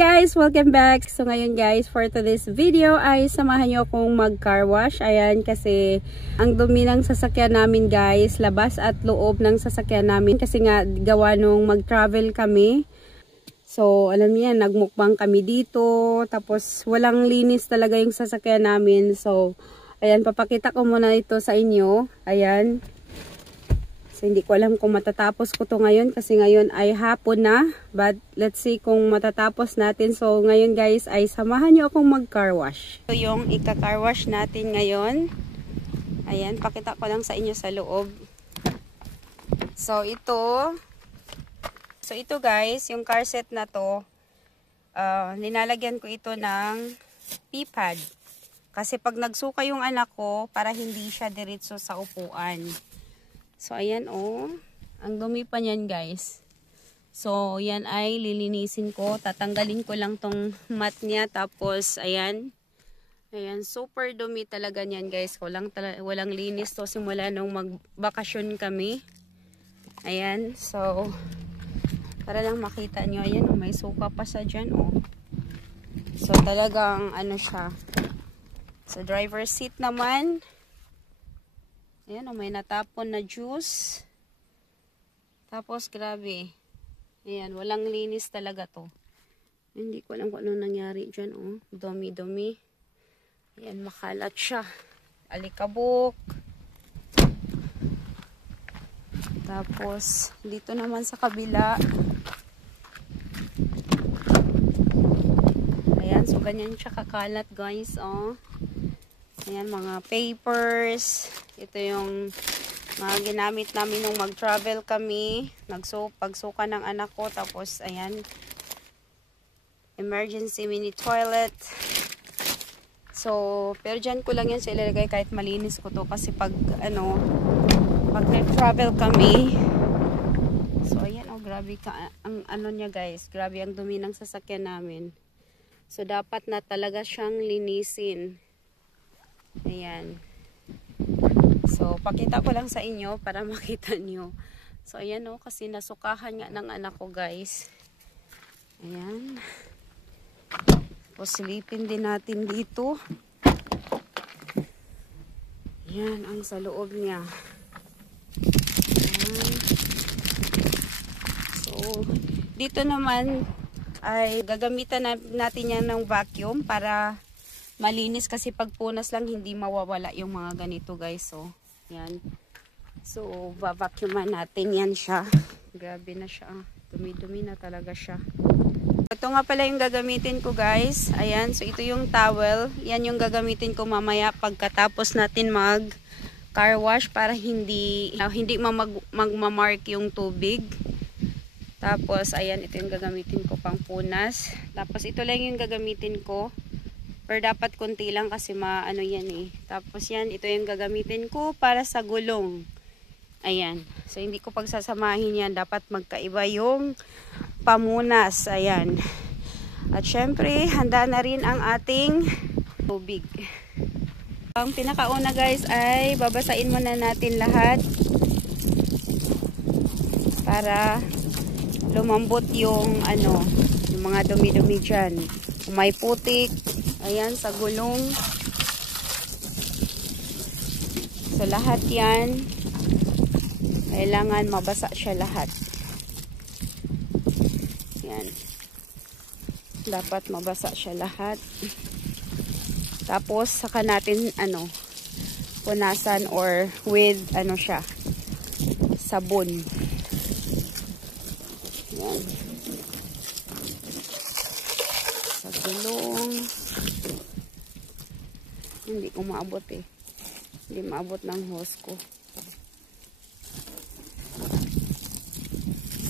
guys! Welcome back! So ngayon guys, for today's video ay samahan nyo akong mag-car wash. Ayan, kasi ang dumi ng sasakyan namin guys, labas at loob ng sasakyan namin. Kasi nga gawa nung mag-travel kami. So alam niyo yan, nagmukbang kami dito. Tapos walang linis talaga yung sasakyan namin. So ayan, papakita ko muna ito sa inyo. Ayan. So, hindi ko alam kung matatapos ko to ngayon kasi ngayon ay hapon na. But let's see kung matatapos natin. So ngayon guys ay samahan nyo akong mag-car wash. So yung ika-car wash natin ngayon. Ayan, pakita ko lang sa inyo sa loob. So ito guys, yung car set na to, linalagyan ko ito ng P-pad. Kasi pag nagsuka yung anak ko, para hindi siya diretso sa upuan. So, ayan ang dumi pa niyan guys. So, yan ay lilinisin ko. Tatanggalin ko lang tong mat niya. Tapos, ayan. Ayan, super dumi talaga niyan guys. Walang linis to simula nung magbakasyon kami. Ayan, so, para lang makita nyo. Ayan, may suka pa sa dyan, So, talagang, siya. Sa driver seat naman, ayan, may natapon na juice. Tapos, grabe. Ayan, walang linis talaga to. Hindi ko alam kung anong nangyari dyan, Dumi-dumi. Ayan, makalat siya. Alikabok. Tapos, dito naman sa kabila. Ayan, so ganyan siya kakalat, guys, Ayan, mga papers. Ito yung mga ginamit namin nung mag-travel kami. Pagsuka ng anak ko. Tapos, ayan. Emergency mini toilet. So, pero dyan ko lang yan sa ilalagay kahit malinis ko to. Kasi pag nag-travel kami. So, ayan, grabe ang niya guys. Grabe ang dumi ng sasakyan namin. So, dapat na talaga siyang linisin. Ayan. So, pakita ko lang sa inyo para makita nyo. So, ayan kasi nasukahan nga ng anak ko guys. Ayan. O, silipin din natin dito. Ayan, ang sa loob niya. Ayan. So, dito naman ay gagamitan natin yan ng vacuum para malinis kasi pag punas lang hindi mawawala yung mga ganito guys. So, yan. So, vacuuman natin yan siya. Grabe na siya. Dumi-dumi na talaga siya. Ito nga pala yung gagamitin ko guys. Ayan. So, ito yung towel. Yan yung gagamitin ko mamaya pagkatapos natin mag car wash para hindi magmamark yung tubig. Tapos, ayan. Ito yung gagamitin ko pang punas. Tapos, ito lang yung gagamitin ko. Pero dapat konti lang kasi yan Tapos yan, ito yung gagamitin ko para sa gulong. Ayan. So, hindi ko pagsasamahin yan. Dapat magkaiba yung pamunas. Ayan. At syempre, handa na rin ang ating tubig. Ang pinakauna guys ay babasain muna natin lahat. Para lumambot yung yung mga dumi-dumi dyan. Kung may putik. Ayan, sa gulong. So, lahat yan. Kailangan mabasa siya lahat. Ayan. Dapat mabasa siya lahat. Tapos, saka natin, punasan or with, siya, sabon. Ayan. Sa gulong. Hindi ko maabot Hindi maabot ng hose ko.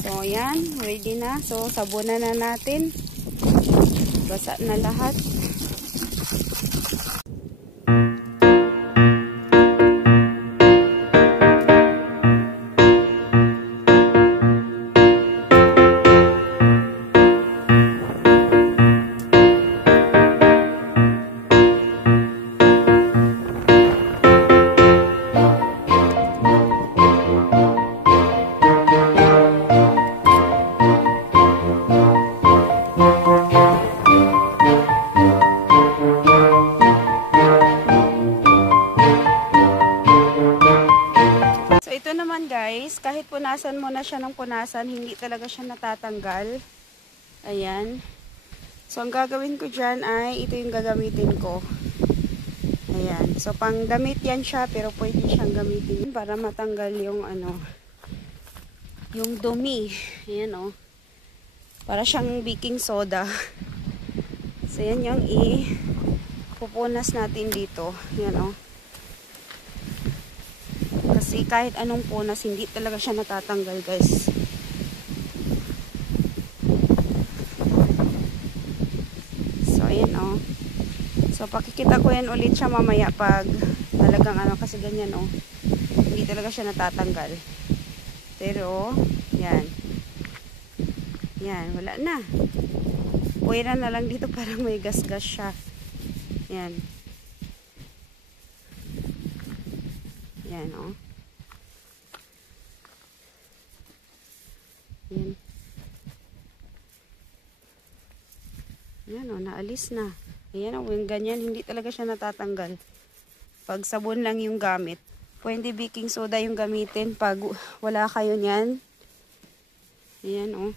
So, yan. Ready na. So, sabunan na natin. Basa na lahat. punasan mo na siya ng punasan, hindi talaga siya natatanggal. Ayan. So, ang gagawin ko dyan ay, ito yung gagamitin ko. Ayan. So, pang damit yan siya, pero pwede siyang gamitin para matanggal yung ano, yung dumi. Ayan o. Para siyang baking soda. So, yan yung pupunas natin dito. Ayan o. Kasi kahit anong punas, hindi talaga siya natatanggal, guys. So, ayan o. So, pakikita ko yan ulit siya mamaya pag talagang ano, kasi ganyan o. Hindi talaga siya natatanggal. Pero, yan. Yan, wala na. Puwera na lang dito, parang may gas-gas siya. Yan. Yan o. Yan. Yan o, naalis na. Ayan o, yung ganyan, hindi talaga siya natatanggal. Pag sabon lang yung gamit. Pwede baking soda yung gamitin pag wala kayo niyan. Ayan o.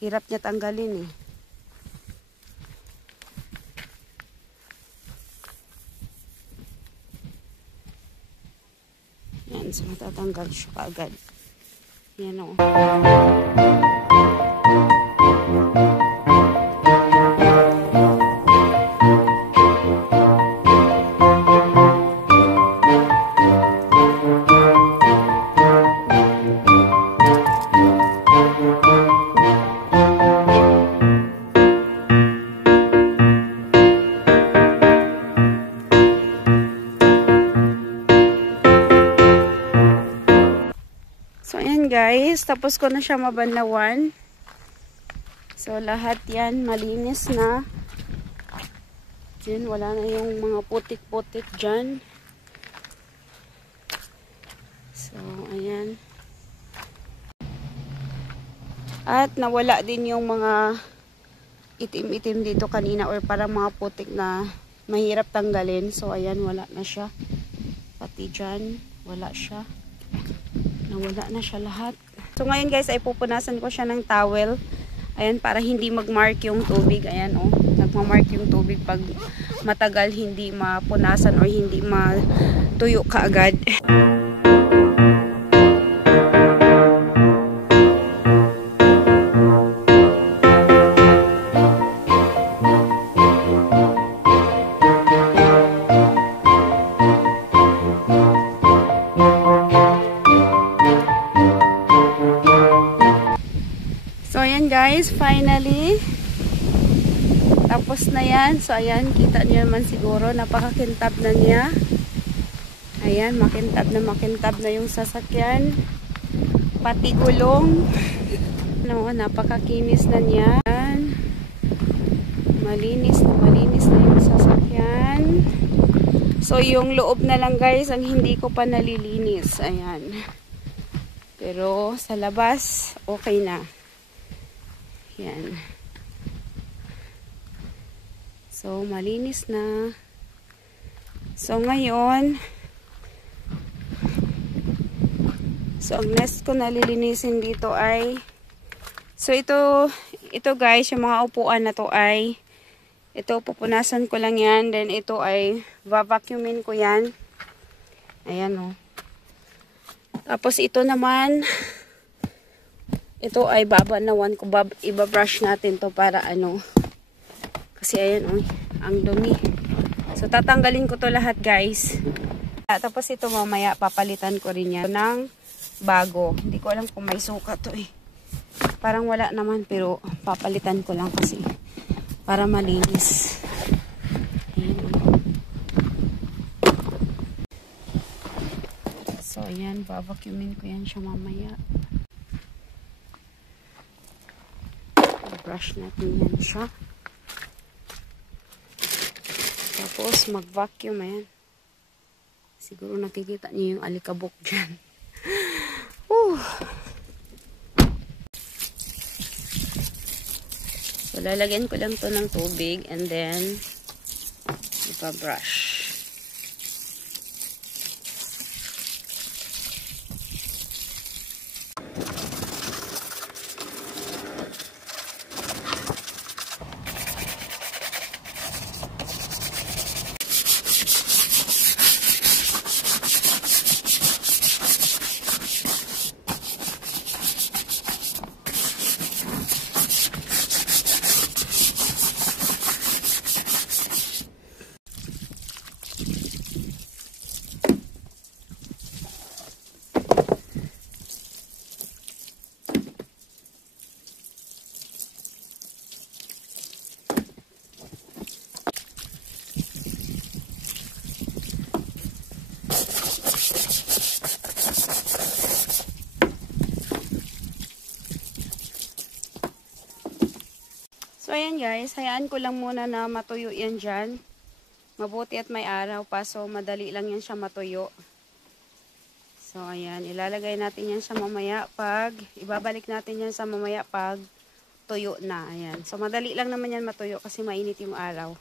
Hirap niya tanggalin eh. Yan, so matatanggal siya kaagad. Yan o. So, ayan guys. Tapos ko na siya mabanlawan. So, lahat yan malinis na. Yan, wala na yung mga putik-putik dyan. So, ayan. At nawala din yung mga itim-itim dito kanina or parang mga putik na mahirap tanggalin. So, ayan, wala na siya. Pati dyan, wala siya. Nawala na siya lahat. So ngayon guys ay pupunasan ko siya ng towel. Ayan, para hindi mag-mark yung tubig. Ayan o, nagma-mark yung tubig pag matagal hindi mapunasan or hindi matuyo kaagad. So, ayan guys, finally, tapos na yan. So, ayan, kita niyo naman siguro, napakakintab na niya. Ayan, makintab na yung sasakyan. Pati gulong. No, napakakinis na niya. Ayan. Malinis na yung sasakyan. So, yung loob na lang guys, ang hindi ko pa nalilinis. Ayan. Pero, sa labas, okay na. Yan. So, malinis na. So, ngayon, so, ang next ko nalilinisin dito ay, so, ito guys, yung mga upuan na to ay, ito, pupunasan ko lang yan. Then, ito ay, vacuumin ko yan. Ayan, o. Tapos, ito naman, ito ay babanawan ko, ibabrush natin to para ano, kasi ayan o, ang dumi. So tatanggalin ko to lahat guys. Tapos ito mamaya papalitan ko rin yan ng bago. Hindi ko alam kung may suka to eh. Parang wala naman pero papalitan ko lang kasi para malinis. Ayan o. So ayan, babacuumin ko yan siya mamaya. Brush natin yan siya. Tapos, mag-vacuum. Ayan. Siguro nakikita niyo yung alikabok dyan. So, lalagyan ko lang to ng tubig and then, ipa-brush. So ayan guys, hayaan ko lang muna na matuyo yan dyan. Mabuti at may araw pa, so madali lang yan siya matuyo. So ayan, ilalagay natin yan sa mamaya pag, ibabalik natin yan sa mamaya pag tuyo na. Ayan, so madali lang naman yan matuyo kasi mainit yung araw.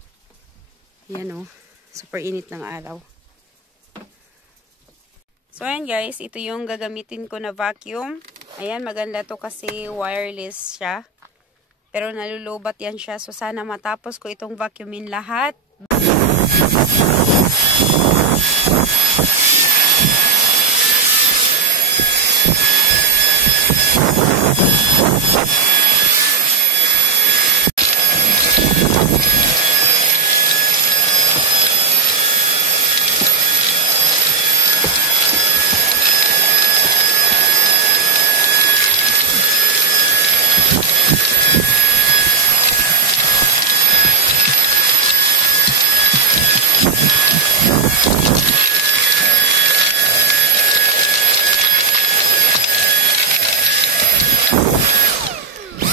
Ayan o, super init ng araw. So ayan guys, ito yung gagamitin ko na vacuum. Ayan, maganda to kasi wireless siya. Pero nalulubat yan siya. So sana matapos ko itong vacuumin lahat.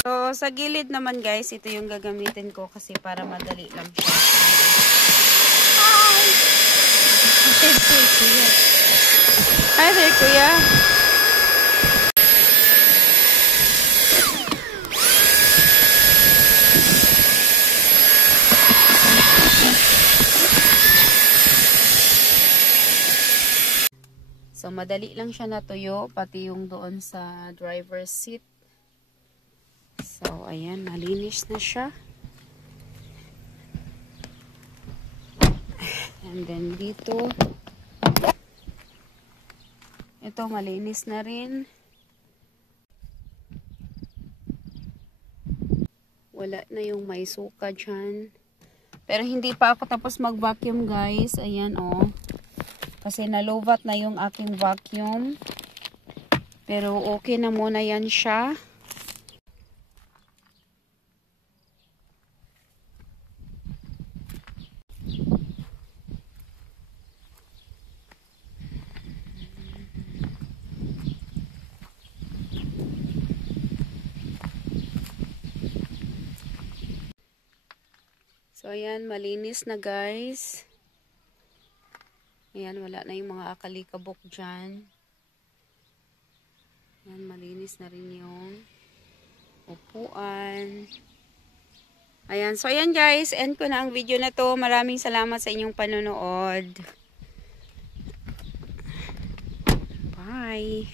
So, sa gilid naman guys, ito yung gagamitin ko kasi para madali lang siya. Hi there, kuya. So, madali lang siya natuyo, pati yung doon sa driver's seat. So, ayan, malinis na siya. And then, dito, ito, malinis na rin. Wala na yung may suka dyan. Pero, hindi pa ako tapos mag-vacuum, guys. Ayan, oh. Kasi nalovat na yung aking vacuum. Pero, okay na muna yan siya. So, ayan, malinis na guys. Ayan, wala na yung mga akalikabok dyan. Ayan, malinis na rin yung upuan. Ayan, so ayan guys, end ko na ang video na to. Maraming salamat sa inyong panonood. Bye!